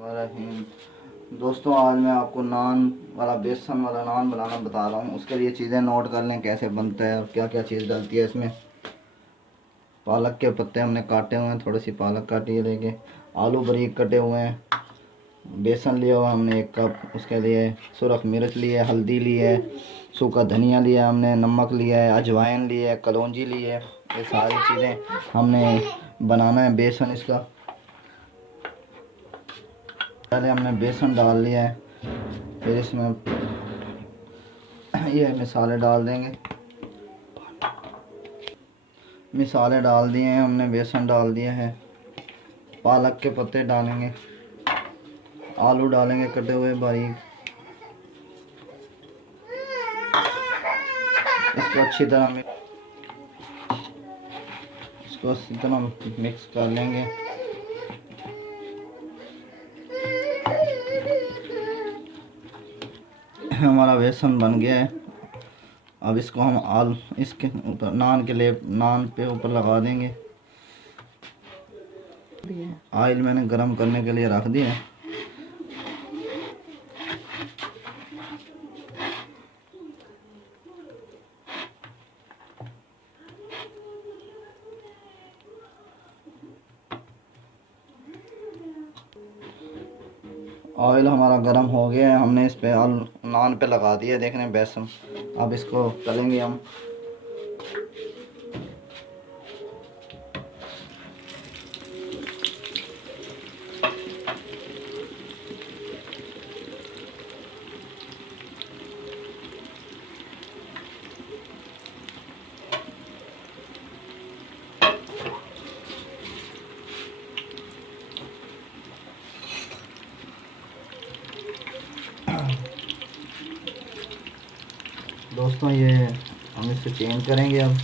रहीम। दोस्तों, आज मैं आपको नान वाला बेसन वाला नान बनाना बता रहा हूँ। उसके लिए चीज़ें नोट कर लें, कैसे बनता है और क्या क्या चीज़ डलती है इसमें। पालक के पत्ते हमने काटे हुए हैं, थोड़ी सी पालक काटी है लेके। आलू बारीक कटे हुए हैं। बेसन लिया हुआ हमने 1 कप, उसके लिए सुरख मिर्च ली है, हल्दी ली है, सूखा धनिया लिया हमने, नमक लिया है, अजवाइन ली है, कलौंजी ली है। ये सारी चीज़ें हमने बनाना है बेसन इसका। पहले हमने बेसन डाल लिया है, फिर इसमें ये मसाले डाल देंगे। मसाले डाल दिए हैं हमने, बेसन डाल दिया है, पालक के पत्ते डालेंगे, आलू डालेंगे कटे हुए बारीक। इसको अच्छी तरह मिक्स कर लेंगे। हमारा बेसन बन गया है। अब इसको हम इसके ऊपर नान पे ऊपर लगा देंगे। ऑयल मैंने गरम करने के लिए रख दिया है। ऑयल हमारा गरम हो गया है, हमने इस पे नान पे लगा दिया देखने बेसन। अब इसको तलेंगे हम। दोस्तों, ये हम इसे चेंज करेंगे अब।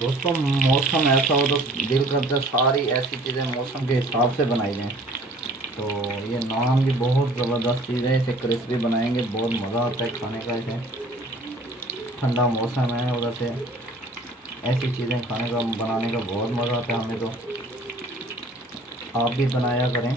दोस्तों, मौसम ऐसा हो तो दिल करता है सारी ऐसी चीज़ें मौसम के हिसाब से बनाई जाएं। तो ये नान भी बहुत ज़बरदस्त चीज़ है। इसे क्रिस्पी बनाएंगे, बहुत मज़ा आता है खाने का। इसे ठंडा मौसम है, उधर से ऐसी चीज़ें खाने का बनाने का बहुत मज़ा आता है हमें। तो आप भी बनाया करें।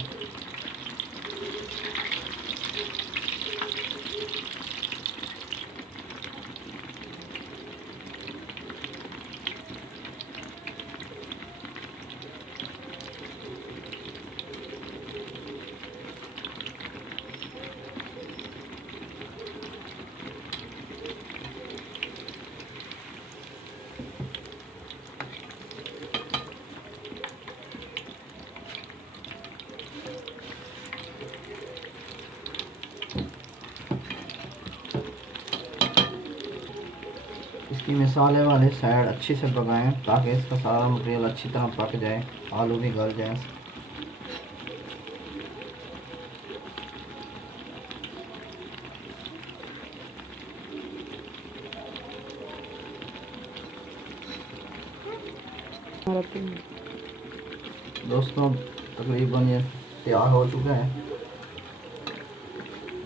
इसकी मसाले वाली साइड अच्छी से पकाएं ताकि इसका सारा मटेरियल अच्छी तरह पक जाए, आलू भी गल जाए। दोस्तों, तकरीबन ये तैयार हो चुका है।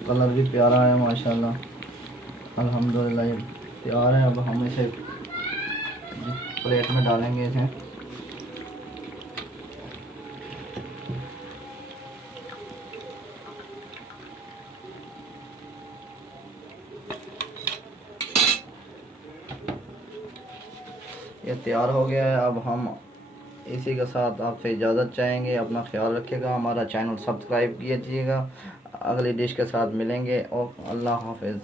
कलर भी प्यारा है माशाल्लाह, अल्हम्दुलिल्लाह। ये तैयार है। अब हम इसे प्लेट में डालेंगे इसे। ये तैयार हो गया है। अब हम इसी के साथ आपसे इजाज़त चाहेंगे। अपना ख्याल रखिएगा, हमारा चैनल सब्सक्राइब कीजिएगा। अगली डिश के साथ मिलेंगे और अल्लाह हाफ़िज़।